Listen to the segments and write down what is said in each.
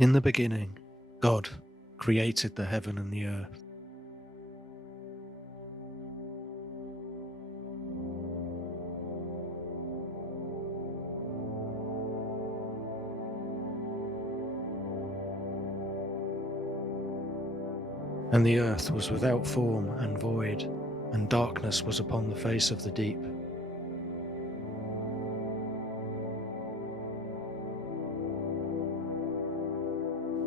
In the beginning, God created the heaven and the earth. And the earth was without form and void, and darkness was upon the face of the deep.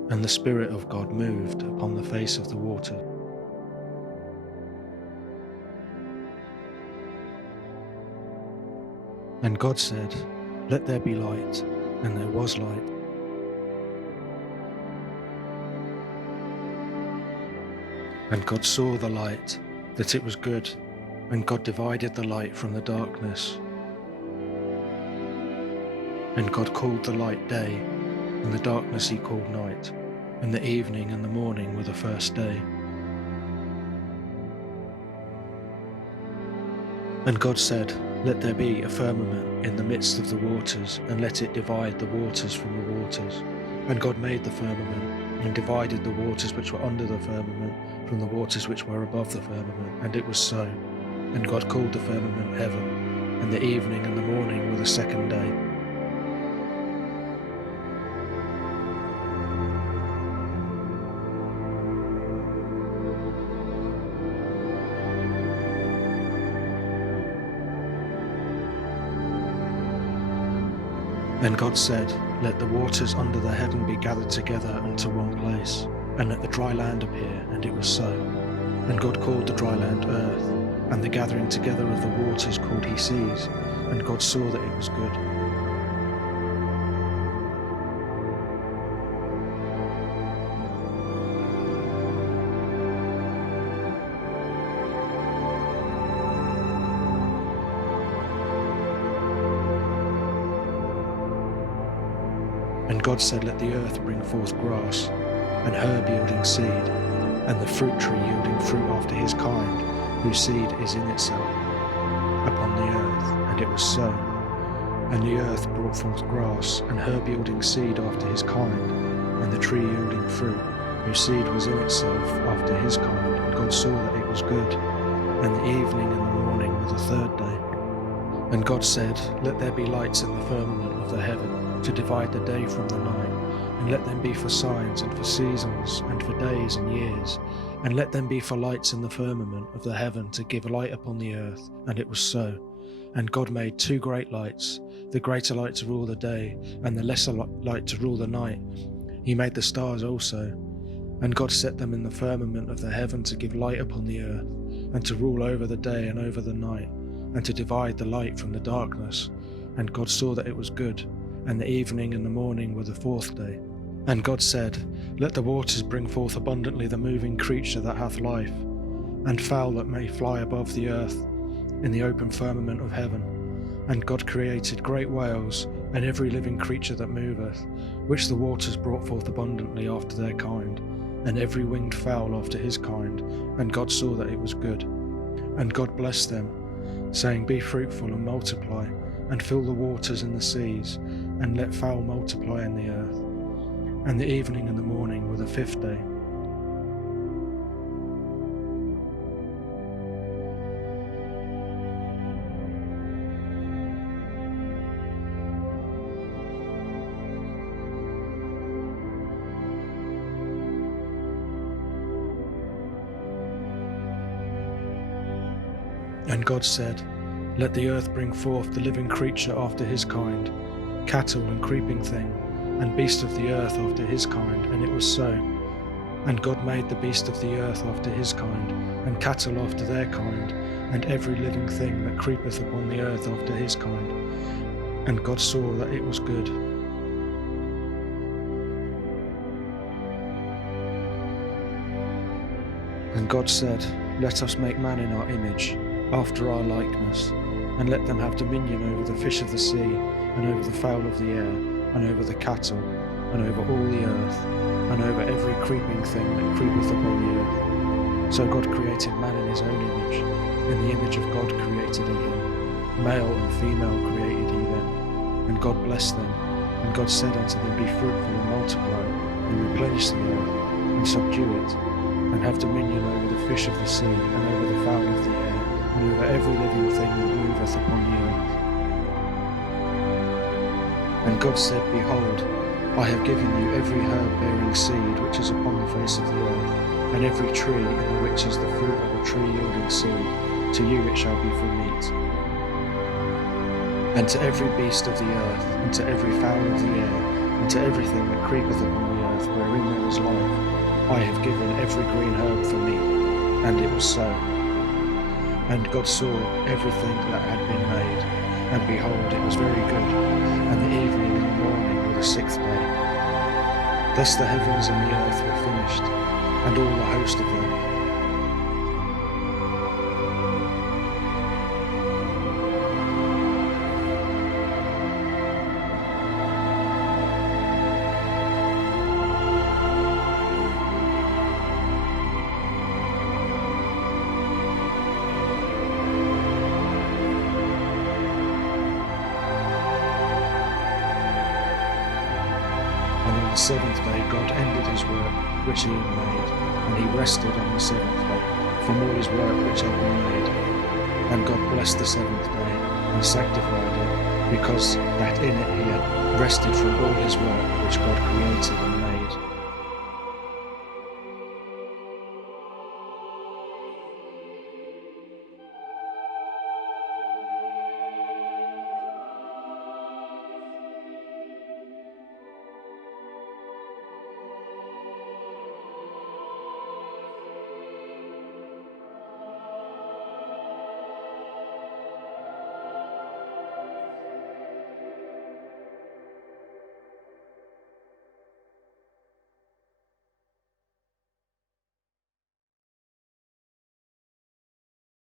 And the Spirit of God moved upon the face of the water. And God said, "Let there be light," and there was light. And God saw the light, that it was good, and God divided the light from the darkness. And God called the light day, and the darkness he called night, and the evening and the morning were the first day. And God said, "Let there be a firmament in the midst of the waters, and let it divide the waters from the waters." And God made the firmament, and divided the waters which were under the firmament from the waters which were above the firmament, and it was so. And God called the firmament heaven, and the evening and the morning were the second day. Then God said, "Let the waters under the heaven be gathered together unto one place, and let the dry land appear," and it was so. And God called the dry land earth, and the gathering together of the waters called he seas, and God saw that it was good. And God said, "Let the earth bring forth grass, and herb yielding seed, and the fruit tree yielding fruit after his kind, whose seed is in itself, upon the earth." And it was so. And the earth brought forth grass, and herb yielding seed after his kind, and the tree yielding fruit, whose seed was in itself after his kind. And God saw that it was good. And the evening and the morning were the third day. And God said, "Let there be lights in the firmament of the heaven, to divide the day from the night, and let them be for signs and for seasons and for days and years, and let them be for lights in the firmament of the heaven to give light upon the earth." And it was so. And God made two great lights, the greater light to rule the day, and the lesser light to rule the night. He made the stars also. And God set them in the firmament of the heaven to give light upon the earth, and to rule over the day and over the night, and to divide the light from the darkness. And God saw that it was good. And the evening and the morning were the fourth day. And God said, "Let the waters bring forth abundantly the moving creature that hath life, and fowl that may fly above the earth, in the open firmament of heaven." And God created great whales, and every living creature that moveth, which the waters brought forth abundantly after their kind, and every winged fowl after his kind. And God saw that it was good. And God blessed them, saying, "Be fruitful and multiply, and fill the waters in the seas, and let fowl multiply in the earth." And the evening and the morning were the fifth day. And God said, "Let the earth bring forth the living creature after his kind, cattle and creeping thing, and beast of the earth after his kind." And it was so. And God made the beast of the earth after his kind, and cattle after their kind, and every living thing that creepeth upon the earth after his kind. And God saw that it was good. And God said, "Let us make man in our image, after our likeness, and let them have dominion over the fish of the sea, and over the fowl of the air, and over the cattle, and over all the earth, and over every creeping thing that creepeth upon the earth." So God created man in his own image. In the image of God created he him. Male and female created he them. And God blessed them. And God said unto them, "Be fruitful and multiply, and replenish the earth, and subdue it, and have dominion over the fish of the sea, and over the fowl of the air, and over every living thing that moveth upon the earth. And God said, Behold, I have given you every herb bearing seed which is upon the face of the earth, and every tree in the which is the fruit of a tree yielding seed. To you it shall be for meat. And to every beast of the earth, and to every fowl of the air, and to everything that creepeth upon the earth, wherein there is life, I have given every green herb for meat. And it was so. And God saw everything that had been made, and behold, it was very good. And the evening and the morning were the sixth day. Thus the heavens and the earth were finished, and all the host of them. And on the seventh day God ended his work which he had made, and he rested on the seventh day from all his work which had been made. And God blessed the seventh day, and sanctified it, because that in it he had rested from all his work which God created